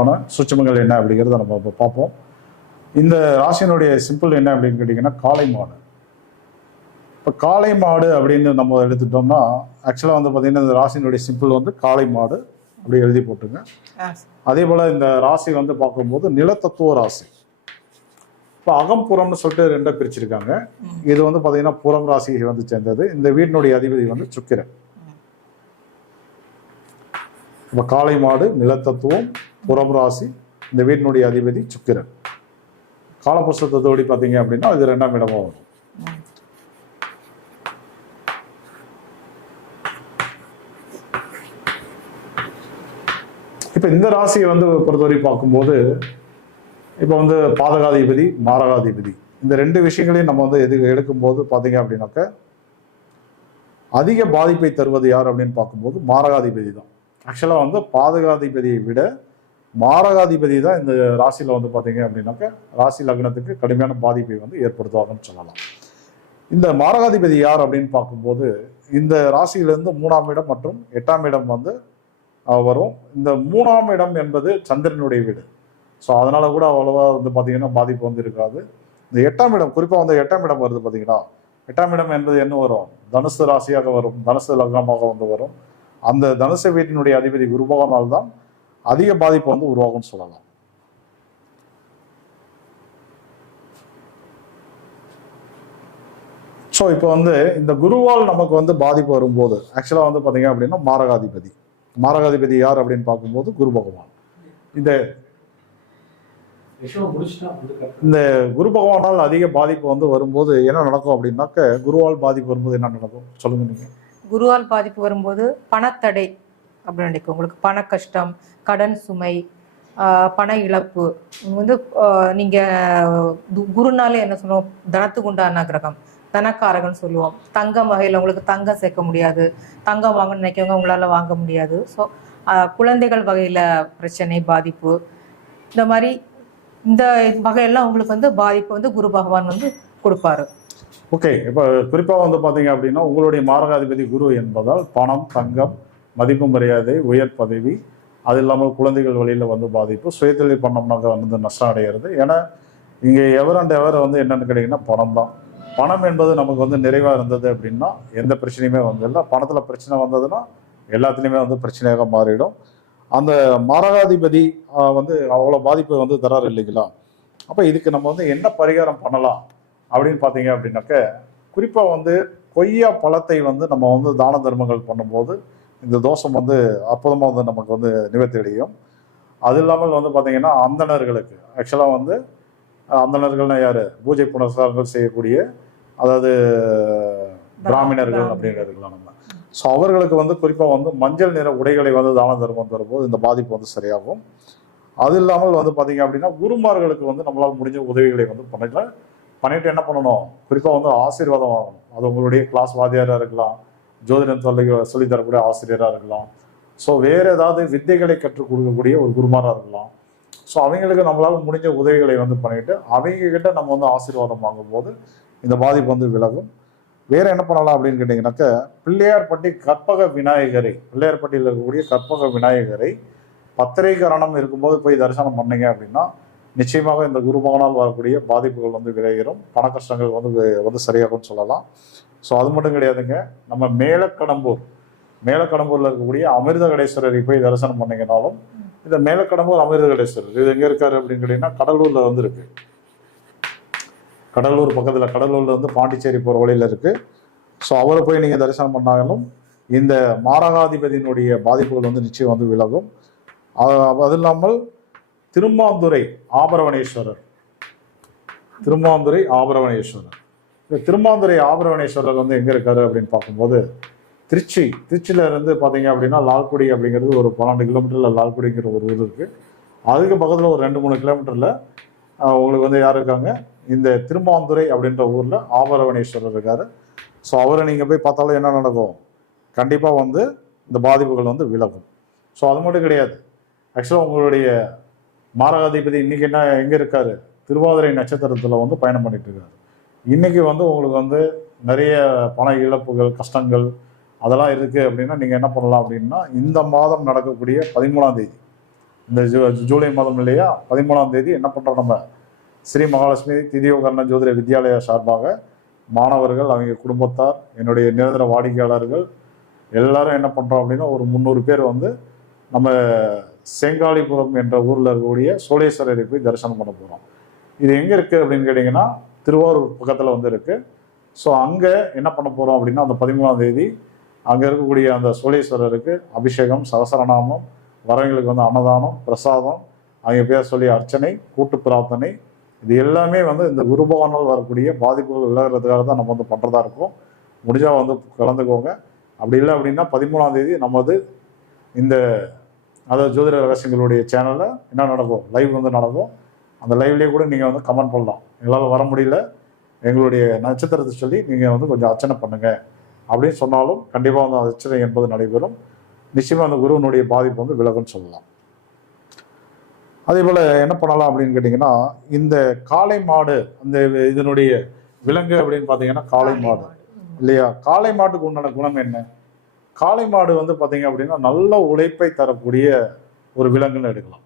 முக்கியமான சூட்சமங்கள் என்ன அப்படிங்கிறத நம்ம இப்போ பார்ப்போம். இந்த ராசியினுடைய சிம்பிள் என்ன அப்படின்னு கேட்டிங்கன்னா காளை மாடு. இப்போ காளை மாடு அப்படின்னு நம்ம எடுத்துட்டோம்னா ஆக்சுவலாக வந்து பார்த்தீங்கன்னா இந்த ராசியினுடைய சிம்பிள் வந்து காளை மாடு அப்படி எழுதி போட்டுங்க. அதே போல் இந்த ராசி வந்து பார்க்கும்போது நிலத்தத்துவ ராசி. இப்போ அகம்புறம்னு சொல்லிட்டு ரெண்டா பிரிச்சிருக்காங்க. இது வந்து பார்த்தீங்கன்னா புறம் ராசியை வந்து சேர்ந்தது. இந்த வீட்டினுடைய அதிபதி வந்து சுக்கிரன். இப்போ காளை மாடு நிலத்தத்துவம் புறம் ராசி இந்த வீட்டினுடைய அதிபதி சுக்கிரன். காலபுஸ்தத்தோடி பார்த்தீங்க அப்படின்னா இது ரெண்டாம் இடமா வரும். இப்போ இந்த ராசியை வந்து பொறுத்தவரை பார்க்கும்போது இப்போ வந்து பாதகாதிபதி மாரகாதிபதி. இந்த ரெண்டு விஷயங்களையும் நம்ம வந்து எது எடுக்கும்போது பார்த்தீங்க அப்படின்னாக்க அதிக பாதிப்பை தருவது யார் அப்படின்னு பார்க்கும்போது மாரகாதிபதி தான். ஆக்சுவலாக வந்து பாதகாதிபதியை விட மாரகாதிபதி தான் இந்த ராசியில் வந்து பார்த்தீங்க அப்படின்னாக்க ராசி லக்னத்துக்கு கடுமையான பாதிப்பை வந்து ஏற்படுத்துவாங்கன்னு சொல்லலாம். இந்த மாரகாதிபதி யார் அப்படின்னு பார்க்கும்போது இந்த ராசியிலிருந்து மூணாம் இடம் மற்றும் எட்டாம் இடம் வந்து வரும். இந்த மூணாம் இடம் என்பது சந்திரனுடைய வீடு. ஸோ அதனால் கூட அவ்வளோவா வந்து பார்த்தீங்கன்னா பாதிப்பு வந்து இருக்காது. இந்த எட்டாம் இடம் குறிப்பாக வந்து எட்டாம் இடம் வருது பார்த்தீங்கன்னா எட்டாம் இடம் என்பது என்ன வரும்? தனுசு ராசியாக வரும். தனுசு லக்னமாக வந்து வரும். அந்த தனுசு வீட்டினுடைய அதிபதி குரு பகவானால் தான் அதிக பாதிப்பு வந்து உருவாகும்னு சொல்லலாம். ஸோ இப்போ வந்து இந்த குருவால் நமக்கு வந்து பாதிப்பு வரும்போது ஆக்சுவலாக வந்து பார்த்தீங்க அப்படின்னா மாரகாதிபதி. மாரகாதிபதி யார் அப்படின்னு பார்க்கும்போது குரு பகவான். இந்த. இந்த குரு பகவானால் அதிக பாதிப்பு வந்து வரும்போது என்ன நடக்கும் அப்படின்னாக்க குருவால் பாதிப்பு வரும்போது என்ன நடக்கும்? சொல்லுங்க நீங்க. குருவால் பாதிப்பு வரும்போது பணத்தடை அப்படின்னு நினைக்கும். உங்களுக்கு பண கஷ்டம் கடன் சுமை பண இழப்பு. வந்து நீங்கள் நீங்க குருனாலே என்ன சொல்லுவோம்? தனத்துக்கு உண்டான கிரகம். தனக்காரகன் சொல்லுவோம். தங்கம் வகையில் உங்களுக்கு தங்கம் சேர்க்க முடியாது. தங்கம் வாங்கணும்னு நினைக்கிறவங்க உங்களால வாங்க முடியாது. ஸோ குழந்தைகள் வகையில பிரச்சனை பாதிப்பு. இந்த மாதிரி இந்த வகையெல்லாம் உங்களுக்கு வந்து பாதிப்பு வந்து குரு பகவான் வந்து கொடுப்பாரு. ஓகே இப்போ குறிப்பாக வந்து பார்த்தீங்க அப்படின்னா உங்களுடைய மாரகாதிபதி குரு என்பதால் பணம் தங்கம் மதிப்பு மரியாதை உயர் பதவி அது இல்லாமல் குழந்தைகள் வழியில் வந்து பாதிப்பு சுயதொழில் பண்ணோம்னாக்க வந்து நஷ்டம் அடைகிறது ஏன்னா இங்கே எவர் அண்ட் எவர் வந்து என்னென்னு கேட்டிங்கன்னா பணம் தான். பணம் என்பது நமக்கு வந்து நிறைவாக இருந்தது அப்படின்னா எந்த பிரச்சனையுமே வந்து இல்லை பணத்தில் பிரச்சனை வந்ததுன்னா எல்லாத்துலேயுமே வந்து பிரச்சனையாக மாறிடும். அந்த மாரகாதிபதி வந்து அவ்வளோ பாதிப்பு வந்து தராரு இல்லைங்களா? அப்போ இதுக்கு நம்ம வந்து என்ன பரிகாரம் பண்ணலாம்? அப்படின்னு பார்த்தீங்க அப்படின்னாக்க குறிப்பாக வந்து கொய்யா பழத்தை வந்து நம்ம வந்து தான தர்மங்கள் பண்ணும்போது இந்த தோஷம் வந்து அற்புதமாக வந்து நமக்கு வந்து நிவர்த்தி அடையும். அது இல்லாமல் வந்து பார்த்தீங்கன்னா அந்தணர்களுக்கு ஆக்சுவலாக வந்து அஹ், அந்தணர்கள்னா யார்? பூஜை புனஸ்காரங்கள் செய்யக்கூடிய அதாவது பிராமணர்கள் அப்படின்னு இருக்கலாம் நம்ம. ஸோ அவர்களுக்கு வந்து குறிப்பாக வந்து மஞ்சள் நிற உடைகளை வந்து தான தர்மம் தரும்போது இந்த பாதிப்பு வந்து சரியாகும். அது இல்லாமல் வந்து பார்த்தீங்க அப்படின்னா குருமார்களுக்கு வந்து நம்மளால் முடிஞ்ச உதவிகளை வந்து பண்ணிட்டு பண்ணிட்டு என்ன பண்ணணும்? குறிப்பாக வந்து ஆசீர்வாதம் வாங்கணும். அது உங்களுடைய கிளாஸ் வாத்தியாராக இருக்கலாம். ஜோதிடம் சொல்லி சொல்லித் தரக்கூடிய ஆசிரியராக இருக்கலாம். ஸோ வேறு ஏதாவது வித்தைகளை கற்றுக் கொடுக்கக்கூடிய ஒரு குருமாராக இருக்கலாம். ஸோ அவங்களுக்கு நம்மளால் முடிஞ்ச உதவிகளை வந்து பண்ணிட்டு அவங்க கிட்ட நம்ம வந்து ஆசீர்வாதம் வாங்கும்போது இந்த பாதிப்பு வந்து விலகும். வேற என்ன பண்ணலாம் அப்படின்னு கேட்டிங்கனாக்க பிள்ளையார்பட்டி கற்பக விநாயகரை பிள்ளையார்பட்டியில் இருக்கக்கூடிய கற்பக விநாயகரை பத்திரை கரணம் இருக்கும்போது போய் தரிசனம் பண்ணீங்க அப்படின்னா நிச்சயமாக இந்த குரு வரக்கூடிய பாதிப்புகள் வந்து விளைகிறோம் பண கஷ்டங்கள் வந்து வந்து சரியாகும்னு சொல்லலாம். ஸோ அது மட்டும் கிடையாதுங்க. நம்ம மேலக்கடம்பூர் மேலக்கடம்பூரில் இருக்கக்கூடிய அமிர்த கடேஸ்வரரை போய் தரிசனம் பண்ணீங்கனாலும் இந்த மேலக்கடம்பூர் அமிர்த கடேஸ்வரர் இது எங்கே இருக்காரு அப்படின்னு கேட்டிங்கன்னா கடலூரில் வந்து இருக்கு. கடலூர் பக்கத்தில் கடலூரில் வந்து பாண்டிச்சேரி போகிற வழியில் இருக்கு. ஸோ அவரை போய் நீங்கள் தரிசனம் பண்ணாலும் இந்த மாரகாதிபதியினுடைய பாதிப்புகள் வந்து நிச்சயம் வந்து விலகும். அது இல்லாமல் திருமாந்துரை ஆபரவணேஸ்வரர். திருமாந்துரை ஆபரவணேஸ்வரர். இந்த திருமாந்துரை ஆபரவணேஸ்வரர் வந்து எங்க இருக்காரு அப்படின்னு பார்க்கும்போது திருச்சி திருச்சியில இருந்து பாத்தீங்க அப்படின்னா லால்குடி அப்படிங்கிறது ஒரு பன்னெண்டு கிலோமீட்டர்ல லால்குடிங்கிற ஒரு ஊர் இருக்கு. அதுக்கு பக்கத்துல ஒரு ரெண்டு மூணு கிலோமீட்டர்ல உங்களுக்கு வந்து யார் இருக்காங்க? இந்த திருமாந்துரை அப்படின்ற ஊர்ல ஆபரவணேஸ்வரர் இருக்காரு. ஸோ அவரை நீங்க போய் பார்த்தாலும் என்ன நடக்கும்? கண்டிப்பா வந்து இந்த பாதிப்புகள் வந்து விலகும். ஸோ அது மட்டும் கிடையாது. ஆக்சுவலாக உங்களுடைய மாரகாதிபதி இன்னைக்கு என்ன எங்க இருக்காரு? திருவாதிரை நட்சத்திரத்துல வந்து பயணம் பண்ணிட்டு இருக்காரு இன்னைக்கு வந்து உங்களுக்கு வந்து நிறைய பண இழப்புகள் கஷ்டங்கள் அதெல்லாம் இருக்கு அப்படின்னா நீங்க என்ன பண்ணலாம் அப்படின்னா இந்த மாதம் நடக்கக்கூடிய பதிமூணாம் தேதி இந்த ஜூ ஜூலை மாதம் இல்லையா? பதிமூணாம் தேதி என்ன பண்ணுறோம் நம்ம? ஸ்ரீ மகாலட்சுமி திதியோகர்ண ஜோதிட வித்யாலயா சார்பாக மாணவர்கள் அவங்க குடும்பத்தார் என்னுடைய நிரந்தர வாடிக்கையாளர்கள் எல்லாரும் என்ன பண்ணுறோம் அப்படின்னா ஒரு முந்நூறு பேர் வந்து நம்ம செங்காலிபுரம் என்ற ஊரில் இருக்கக்கூடிய சோழேஸ்வரரை போய் தரிசனம் பண்ண போகிறோம் இது எங்கே இருக்குது அப்படின்னு கேட்டிங்கன்னா திருவாரூர் பக்கத்தில் வந்து இருக்குது ஸோ அங்கே என்ன பண்ண போகிறோம் அப்படின்னா அந்த பதிமூணாம் தேதி அங்கே இருக்கக்கூடிய அந்த சோழேஸ்வரருக்கு அபிஷேகம் சகசரநாமம் வரவங்களுக்கு வந்து அன்னதானம் பிரசாதம் அவங்க பேர் சொல்லி அர்ச்சனை கூட்டு பிரார்த்தனை இது எல்லாமே வந்து இந்த குருபவானால் வரக்கூடிய பாதிப்புகள் விலகிறதுக்காக தான் நம்ம வந்து பண்ணுறதா இருக்கும். முடிஞ்சால் வந்து கலந்துக்கோங்க. அப்படி இல்லை அப்படின்னா பதிமூணாம் தேதி நமது இந்த அதாவது ஜோதிட ரகசியங்களுடைய சேனலில் என்ன நடக்கும் லைவ் வந்து நடக்கும் அந்த லைவ்லேயே கூட நீங்கள் வந்து கமெண்ட் பண்ணலாம். எங்களால் வர முடியல. எங்களுடைய நட்சத்திரத்தை சொல்லி நீங்கள் வந்து கொஞ்சம் அர்ச்சனை பண்ணுங்க. அப்படின்னு சொன்னாலும் கண்டிப்பாக வந்து அர்ச்சனை என்பது நடைபெறும். நிச்சயமாக அந்த குருவனுடைய பாதிப்பு வந்து விலகுன்னு சொல்லலாம். அதே போல் என்ன பண்ணலாம் அப்படின்னு கேட்டிங்கன்னா இந்த காளை மாடு அந்த இதனுடைய விலங்கு அப்படின்னு பார்த்தீங்கன்னா காளை மாடு. இல்லையா? காளை மாட்டுக்கு உண்டான குணம் என்ன? காளை மாடு வந்து பார்த்தீங்க அப்படின்னா நல்ல உழைப்பை தரக்கூடிய ஒரு விலங்குன்னு எடுக்கலாம்.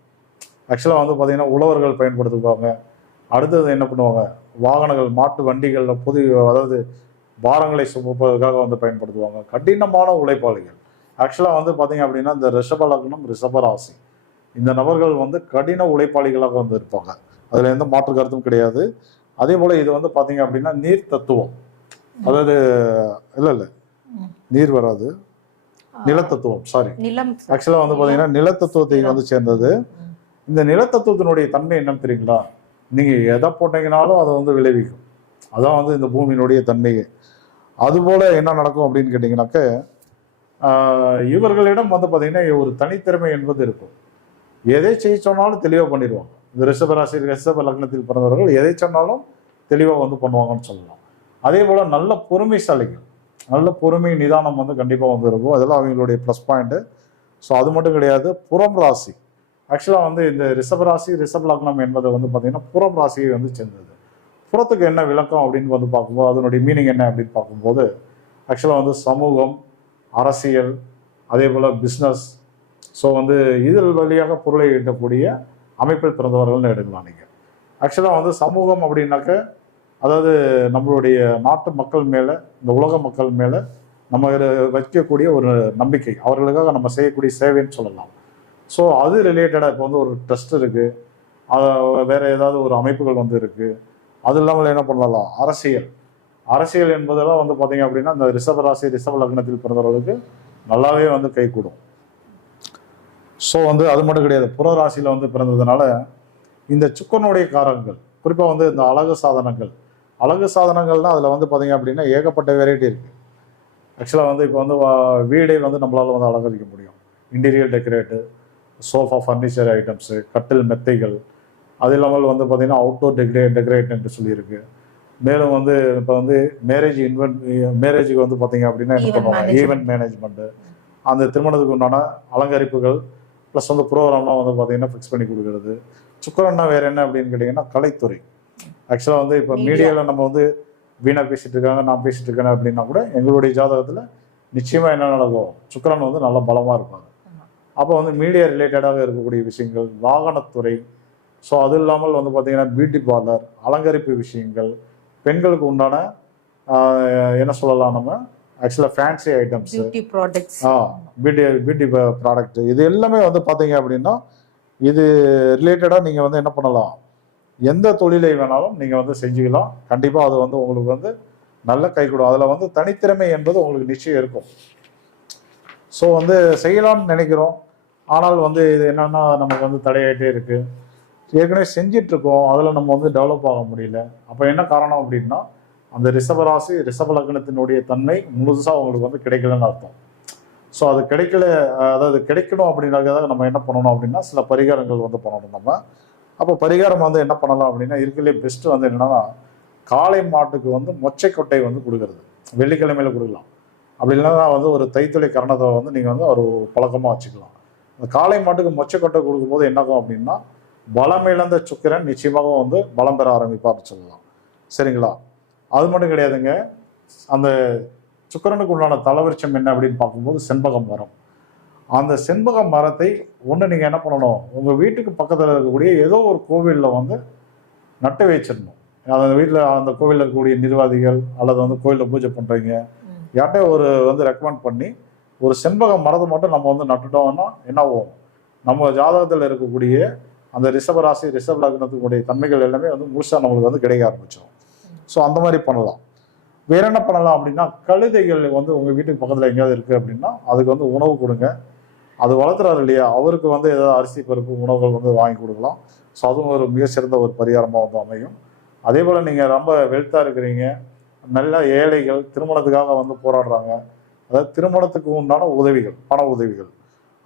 ஆக்சுவலாக வந்து பார்த்தீங்கன்னா உழவர்கள் பயன்படுத்துவாங்க. அடுத்தது என்ன பண்ணுவாங்க? வாகனங்கள் மாட்டு வண்டிகளில் பொது அதாவது பாரங்களை சுமப்பதற்காக வந்து பயன்படுத்துவாங்க. கடினமான உழைப்பாளிகள். ஆக்சுவலாக வந்து பார்த்தீங்க அப்படின்னா இந்த ரிஷப லக்னம் ரிஷப ராசி. இந்த நபர்கள் வந்து கடின உழைப்பாளிகளாக வந்து இருப்பாங்க. அதில் எந்த மாற்று கருத்தும் கிடையாது. அதே போல் இது வந்து பார்த்தீங்க அப்படின்னா நீர் தத்துவம் அதாவது இல்லை இல்லை. நீர் வராது. நிலத்தத்துவம் சாரி நிலம். ஆக்சுவலாக வந்து பார்த்தீங்கன்னா நிலத்தத்துவத்தை வந்து சேர்ந்தது. இந்த நிலத்தத்துவத்தினுடைய தன்மை என்னன்னு தெரியுங்களா? நீங்கள் எதை போட்டீங்கனாலும் அதை வந்து விளைவிக்கும். அதான் வந்து இந்த பூமியினுடைய தன்மையே. அதுபோல் என்ன நடக்கும் அப்படின்னு கேட்டிங்கனாக்க இவர்களிடம் வந்து பார்த்தீங்கன்னா ஒரு தனித்திறமை என்பது இருக்கும். எதை செய்ய சொன்னாலும் தெளிவாக பண்ணிடுவாங்க. இந்த ரிஷபராசி ரிஷப லக்னத்தில் பிறந்தவர்கள் எதை சொன்னாலும் தெளிவாக வந்து பண்ணுவாங்கன்னு சொல்லலாம். அதே போல் நல்ல பொறுமைசாலிகள். நல்ல பொறுமை நிதானம் வந்து கண்டிப்பாக வந்து இருக்கும் அதெல்லாம் அவங்களுடைய ப்ளஸ் பாயிண்ட்டு ஸோ அது மட்டும் கிடையாது புறம் ராசி. ஆக்சுவலாக வந்து இந்த ரிஷப ராசி ரிஷப் லக்னம் என்பது வந்து பார்த்திங்கன்னா புறம் ராசியை வந்து சேர்ந்தது. புறத்துக்கு என்ன விளக்கம் அப்படின்னு வந்து பார்க்கும்போது அதனுடைய மீனிங் என்ன அப்படின்னு பார்க்கும்போது ஆக்சுவலாக வந்து சமூகம் அரசியல் அதே போல் பிஸ்னஸ் ஸோ வந்து இதில் வழியாக பொருளை ஈட்டக்கூடிய அமைப்பில் பிறந்தவர்கள்னு எடுக்கலாம் நீங்கள் ஆக்சுவலாக வந்து சமூகம் அப்படின்னாக்க அதாவது நம்மளுடைய நாட்டு மக்கள் மேலே இந்த உலக மக்கள் மேலே நம்ம வைக்கக்கூடிய ஒரு நம்பிக்கை. அவர்களுக்காக நம்ம செய்யக்கூடிய சேவைன்னு சொல்லலாம். ஸோ அது ரிலேட்டடாக இப்போ வந்து ஒரு ட்ரஸ்ட் இருக்குது வேற ஏதாவது ஒரு அமைப்புகள் வந்து இருக்குது அது இல்லாமல் என்ன பண்ணலாம்? அரசியல். அரசியல் என்பதெல்லாம் வந்து பார்த்தீங்க அப்படின்னா இந்த ரிஷப ராசி ரிஷப லக்னத்தில் பிறந்தவர்களுக்கு நல்லாவே வந்து கைகூடும் ஸோ வந்து அது மட்டும் கிடையாது. புற ராசியில் வந்து பிறந்ததுனால இந்த சுக்கனுடைய காரகங்கள் குறிப்பாக வந்து இந்த அழகு சாதனங்கள் அழகு சாதனங்கள்னா அதில் வந்து பார்த்தீங்க அப்படின்னா ஏகப்பட்ட வெரைட்டி இருக்குது ஆக்சுவலாக வந்து இப்போ வந்து வா- வீடே வந்து நம்மளால் வந்து அலங்கரிக்க முடியும். Interior decorate sofa furniture items கட்டில் மெத்தைகள் அது இல்லாமல் வந்து பார்த்தீங்கன்னா அவுட்டோர் டெக்கரே டெக்கரேட் என்று சொல்லியிருக்கு. மேலும் வந்து இப்போ வந்து மேரேஜ் இன்வென்ட் மேரேஜுக்கு வந்து பார்த்தீங்க அப்படின்னா என்ன பண்ணுவாங்க. ஈவெண்ட் மேனேஜ்மெண்ட்டு அந்த திருமணத்துக்கு உண்டான அலங்கரிப்புகள் ப்ளஸ் வந்து ப்ரோக்ராம்லாம் வந்து பார்த்தீங்கன்னா ஃபிக்ஸ் பண்ணி கொடுக்குறது. சுக்கரன்னா வேற என்ன அப்படின்னு கேட்டிங்கன்னா கலைத்துறை. ஆக்சுவலாக வந்து இப்போ. மீடியாவில் நம்ம வந்து வீணா பேசிட்டு இருக்காங்க நான் பேசிட்டு இருக்கேன் அப்படின்னா கூட எங்களுடைய ஜாதகத்தில் நிச்சயமா என்ன நடக்கும்? சுக்கிரன் வந்து நல்ல பலமாக இருப்பாங்க. அப்போ வந்து மீடியா ரிலேட்டடாக இருக்கக்கூடிய விஷயங்கள் வாகனத்துறை ஸோ அது இல்லாமல் வந்து பார்த்தீங்கன்னா பியூட்டி பார்லர் அலங்கரிப்பு விஷயங்கள் பெண்களுக்கு உண்டான என்ன சொல்லலாம் நம்ம? ஆக்சுவலாக ஃபேன்சி ஐட்டம்ஸ் ஆ பியூட்டி பியூட்டி ப்ராடக்ட் இது எல்லாமே வந்து பார்த்தீங்க அப்படின்னா இது ரிலேட்டடாக நீங்கள் வந்து என்ன பண்ணலாம்? எந்த தொழிலை வேணாலும் நீங்கள் வந்து செஞ்சுக்கலாம். கண்டிப்பாக அது வந்து உங்களுக்கு வந்து நல்ல கை கொடும் அதில் வந்து தனித்திறமை என்பது உங்களுக்கு நிச்சயம் இருக்கும். ஸோ வந்து செய்யலாம்னு நினைக்கிறோம். ஆனால் வந்து இது என்னென்னா நமக்கு வந்து தடையாயிட்டே இருக்குது ஏற்கனவே செஞ்சிட்ருக்கோம். அதில் நம்ம வந்து டெவலப் ஆக முடியல. அப்போ என்ன காரணம் அப்படின்னா அந்த ரிஷபராசி ரிஷப லக்னத்தினுடைய தன்மை முழுசாக உங்களுக்கு வந்து கிடைக்கலன்னு அர்த்தம். ஸோ அது கிடைக்கல அதாவது கிடைக்கணும் அப்படின்றதுக்காக நம்ம என்ன பண்ணணும் அப்படின்னா சில பரிகாரங்கள் வந்து பண்ணணும் நம்ம. அப்போ பரிகாரம் வந்து என்ன பண்ணலாம் அப்படின்னா இருக்கிறதுலே பெஸ்ட்டு வந்து என்னென்னா காளை மாட்டுக்கு வந்து மொச்சைக்கொட்டை வந்து கொடுக்கறது. வெள்ளிக்கிழமையில கொடுக்கலாம். அப்படி இல்லைன்னா வந்து ஒரு தைத்துளை கரணத்தை வந்து நீங்கள் வந்து ஒரு பழக்கமாக வச்சுக்கலாம். அந்த காளை மாட்டுக்கு மொச்சைக்கொட்டை கொடுக்கும்போது என்னாகும் அப்படின்னா பலம் இழந்த சுக்கிரன் நிச்சயமாக வந்து பலம் பெற ஆரம்பிப்பார்னு சொல்லலாம். சரிங்களா? அது மட்டும் கிடையாதுங்க. அந்த சுக்கிரனுக்கு உண்டான தலவிருச்சம் என்ன அப்படின்னு பார்க்கும்போது செண்பகம் மரம் அந்த செண்பக மரத்தை ஒன்று நீங்கள் என்ன பண்ணணும்? உங்கள் வீட்டுக்கு பக்கத்தில் இருக்கக்கூடிய ஏதோ ஒரு கோவிலில் வந்து நட்டு வச்சிடணும். அந்த வீட்டில் அந்த கோவிலில் இருக்கக்கூடிய நிர்வாகிகள் அல்லது வந்து கோவிலில் பூஜை பண்ணுறீங்க ம். யார்கிட்ட ஒரு வந்து ரெக்கமெண்ட் பண்ணி ஒரு செண்பக மரத்தை மட்டும் நம்ம வந்து நட்டுட்டோம்னா என்ன ஆகும்? நம்ம ஜாதகத்தில் இருக்கக்கூடிய அந்த ரிஷப ராசி ரிஷப லக்னத்துக்குடைய தன்மைகள் எல்லாமே வந்து முழுசாக நம்மளுக்கு வந்து கிடைக்க ஆரம்பிச்சிடும். ஸோ அந்த மாதிரி பண்ணலாம். வேற என்ன பண்ணலாம் அப்படின்னா கழுதைகள் வந்து உங்கள் வீட்டுக்கு பக்கத்தில் எங்கேயாவது இருக்குது அப்படின்னா அதுக்கு வந்து உணவு கொடுங்க. அது வளர்த்துறாரு இல்லையா? அவருக்கு வந்து ஏதாவது அரிசி பருப்பு உணவுகள் வந்து வாங்கி கொடுக்கலாம். ஸோ அதுவும் ஒரு மிக சிறந்த ஒரு பரிகாரமாக வந்து அமையும். அதே போல் நீங்கள் ரொம்ப வெல்த்தாக இருக்கிறீங்க. நல்ல ஏழைகள் திருமணத்துக்காக வந்து போராடுறாங்க. அதாவது திருமணத்துக்கு உண்டான உதவிகள் பண உதவிகள்.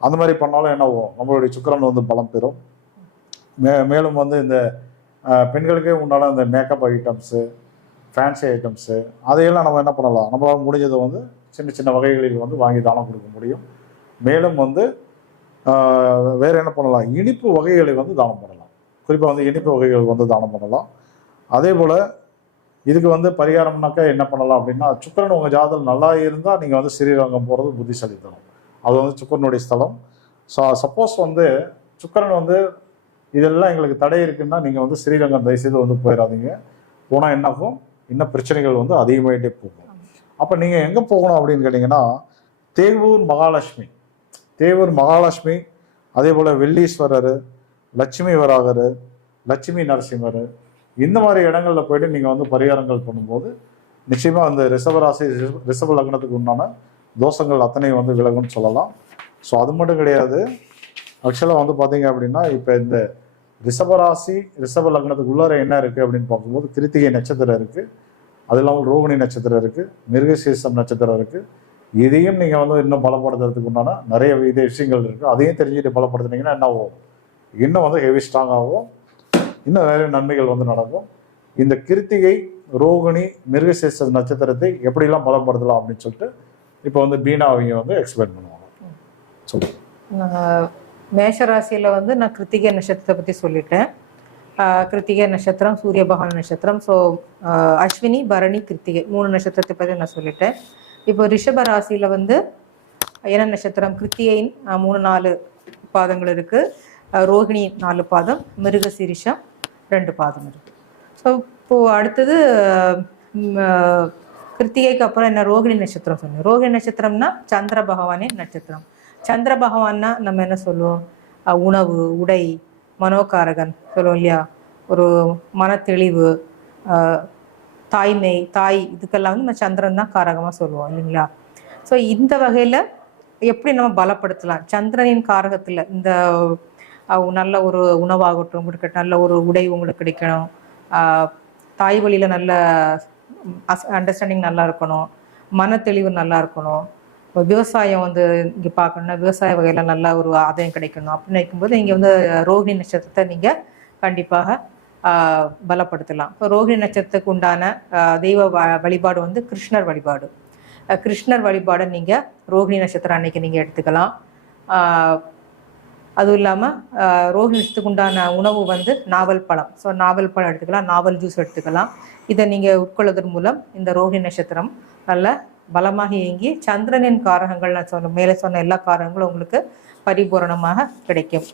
அந்த மாதிரி பண்ணாலும் என்ன ஆகும்? நம்மளுடைய சுக்கிரன் வந்து பலம் பெறும். மே மேலும் வந்து இந்த பெண்களுக்கே உண்டான இந்த மேக்கப் ஐட்டம்ஸு ஃபேன்சி ஐட்டம்ஸு அதையெல்லாம் நம்ம என்ன பண்ணலாம்? நம்மளால் முடிஞ்சதை வந்து சின்ன சின்ன வகைகளில் வந்து வாங்கி தானம் கொடுக்க முடியும். மேலும் வந்து வேறு வேற என்ன பண்ணலாம்? இனிப்பு வகைகளை வந்து தானம் பண்ணலாம். குறிப்பாக வந்து இனிப்பு வகைகள் வந்து தானம் பண்ணலாம். அதே போல் இதுக்கு வந்து பரிகாரம்னாக்கா என்ன பண்ணலாம் அப்படின்னா சுக்கரன் உங்கள் ஜாதகம் நல்லா இருந்தால் நீங்கள் வந்து ஸ்ரீரங்கம் போகிறது புத்திசாலித்தனம். அது வந்து சுக்கரனுடைய ஸ்தலம். ஸோ சப்போஸ் வந்து சுக்கரன் வந்து இதெல்லாம் எங்களுக்கு தடை இருக்குன்னா நீங்கள் வந்து ஸ்ரீரங்கம் தயவுசெய்து வந்து போயிடாதீங்க போனால் என்னாகும்? இன்னும் பிரச்சனைகள் வந்து அதிகமாகிட்டே போகும். அப்போ நீங்கள் எங்கே போகணும் அப்படின்னு கேட்டிங்கன்னா தேவூர் மகாலட்சுமி. தேவர் மகாலட்சுமி அதே போல் வெள்ளீஸ்வரர் லட்சுமி வராகர் லட்சுமி நரசிம்மர் இந்த மாதிரி இடங்களில் போயிட்டு நீங்கள் வந்து பரிகாரங்கள் பண்ணும்போது நிச்சயமாக அந்த ரிஷபராசி ரிஷப- ரிஷப லக்னத்துக்கு உண்டான தோஷங்கள் அத்தனையும் வந்து விலகும்னு சொல்லலாம். ஸோ அது மட்டும் கிடையாது. ஆக்சுவலாக வந்து பார்த்தீங்க அப்படின்னா இப்போ இந்த ரிஷபராசி ரிஷப லக்னத்துக்கு உள்ளார என்ன இருக்குது அப்படின்னு பார்க்கும்போது கிருத்திகை நட்சத்திரம் இருக்குது அது இல்லாமல் ரோகிணி நட்சத்திரம் இருக்குது மிருகசீசம் நட்சத்திரம் இருக்குது இதையும் நீங்கள் வந்து இன்னும் பலப்படுத்துறதுக்கு உண்டான நிறைய வித விஷயங்கள் இருக்குது அதையும் தெரிஞ்சுட்டு பலப்படுத்துனீங்கன்னா என்ன ஆகும் இன்னும் வந்து ஹெவி ஸ்ட்ராங்காகவும் இன்னும் நிறைய நன்மைகள் வந்து நடக்கும். இந்த கிருத்திகை ரோகிணி மிருகசேஷ நட்சத்திரத்தை எப்படிலாம் பலப்படுத்தலாம் அப்படின்னு சொல்லிட்டு இப்போ வந்து பீனா அவங்க வந்து எக்ஸ்பிளைன் பண்ணுவாங்க. சொல்லுங்க. மேஷ வந்து நான் கிருத்திகை நட்சத்திரத்தை பற்றி சொல்லிட்டேன். கிருத்திகை நட்சத்திரம் சூரிய பகவான் நட்சத்திரம். ஸோ அஸ்வினி பரணி கிருத்திகை மூணு நட்சத்திரத்தை பற்றி நான் சொல்லிட்டேன். இப்போ ரிஷப ராசியில் வந்து என்ன நட்சத்திரம் கிருத்தியின் மூணு நாலு பாதங்கள் இருக்குது ரோஹிணி ரோகிணி நாலு பாதம் மிருக சிரிஷம் ரெண்டு பாதம் இருக்குது ஸோ இப்போது அடுத்தது கிருத்திகைக்கு அப்புறம் என்ன? ரோகிணி நட்சத்திரம் சொன்னேன். ரோகிணி நட்சத்திரம்னா சந்திர பகவானின் நட்சத்திரம். சந்திர பகவான்னா நம்ம என்ன சொல்லுவோம்? உணவு உடை மனோகாரகன் சொல்லுவோம் இல்லையா? ஒரு மனத்தெளிவு தெளிவு தாய்மை தாய் இதுக்கெல்லாம் வந்து நம்ம சந்திரன் தான் காரகமாக சொல்லுவோம் இல்லைங்களா? ஸோ இந்த வகையில் எப்படி நம்ம பலப்படுத்தலாம்? சந்திரனின் காரகத்தில் இந்த நல்ல ஒரு உணவாகட்டும் உங்களுக்கு நல்ல ஒரு உடை உங்களுக்கு கிடைக்கணும். தாய் வழியில் நல்ல அண்டர்ஸ்டாண்டிங் நல்லா இருக்கணும். மனத்தெளிவு நல்லா இருக்கணும். விவசாயம் வந்து இங்கே பார்க்கணும்னா விவசாய வகையில் நல்ல ஒரு ஆதாயம் கிடைக்கணும் அப்படின்னு நினைக்கும்போது இங்கே வந்து ரோகிணி நட்சத்திரத்தை நீங்கள் கண்டிப்பாக பலப்படுத்தலாம். இப்போ ரோகிணி நட்சத்திரத்துக்கு உண்டான தெய்வ வ- வழிபாடு வந்து கிருஷ்ணர் வழிபாடு. கிருஷ்ணர் வழிபாடை நீங்கள் ரோகிணி நட்சத்திரம் அன்னைக்கு நீங்கள் எடுத்துக்கலாம். அதுவும் இல்லாமல் ரோகிணி நட்சத்திரத்துக்கு உண்டான உணவு வந்து நாவல் பழம். ஸோ நாவல் பழம் எடுத்துக்கலாம் நாவல் ஜூஸ் எடுத்துக்கலாம். இதை நீங்கள் உட்கொள்வதன் மூலம் இந்த ரோகிணி நட்சத்திரம் நல்ல பலமாக இயங்கி சந்திரனின் காரகங்கள் நான் சொன்ன மேலே சொன்ன எல்லா காரகங்களும் உங்களுக்கு பரிபூரணமாக கிடைக்கும்.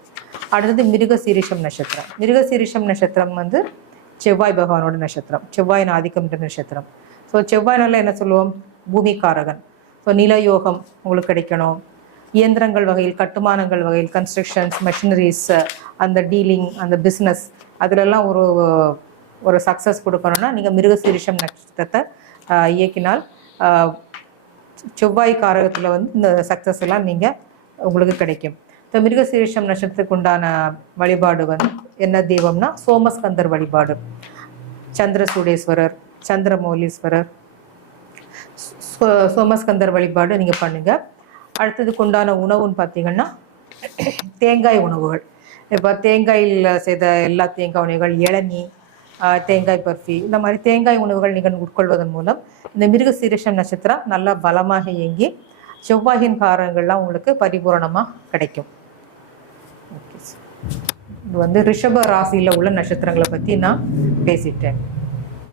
அடுத்தது மிருக சீரிஷம் நட்சத்திரம். மிருக சீரிஷம் நட்சத்திரம் வந்து செவ்வாய் பகவானோட நட்சத்திரம். செவ்வாயின் ஆதிக்கம் நட்சத்திரம். ஸோ செவ்வாய்னால என்ன சொல்லுவோம்? பூமிகாரகன் ஸோ நிலயோகம் உங்களுக்கு கிடைக்கணும். இயந்திரங்கள் வகையில் கட்டுமானங்கள் வகையில் கன்ஸ்ட்ரக்ஷன்ஸ் மெஷினரிஸ் அந்த டீலிங் அந்த பிஸ்னஸ் அதிலெல்லாம் ஒரு ஒரு சக்ஸஸ் கொடுக்கணும்னா நீங்கள் மிருகசீரிஷம் நட்சத்திரத்தை இயக்கினால் செவ்வாய் காரகத்தில் வந்து இந்த சக்ஸஸ் எல்லாம் நீங்கள் உங்களுக்கு கிடைக்கும். இப்போ மிருகசீரிஷம் நட்சத்திரத்துக்கு உண்டான வழிபாடு வந்து என்ன தெய்வம்னா சோமஸ்கந்தர் வழிபாடு. சந்திரசூடேஸ்வரர் சந்திரமௌலீஸ்வரர். சோ- சோமஸ்கந்தர் வழிபாடு நீங்கள் பண்ணுங்கள் அடுத்ததுக்கு உண்டான உணவுன்னு பார்த்தீங்கன்னா தேங்காய் உணவுகள். இப்போ தேங்காயில் செய்த எல்லா தேங்காய் உணவுகள் இளநீ தேங்காய் பர்ஃபி இந்த மாதிரி தேங்காய் உணவுகள் நீங்கள் உட்கொள்வதன் மூலம் இந்த மிருக சீரிஷம் நட்சத்திரம் நல்லா பலமாக இயங்கி செவ்வாயின் காரங்கள்லாம் உங்களுக்கு பரிபூரணமாக கிடைக்கும். ஓகே சார் இது வந்து ரிஷப ராசியில் உள்ள நட்சத்திரங்களை பற்றி நான் பேசிட்டேன்.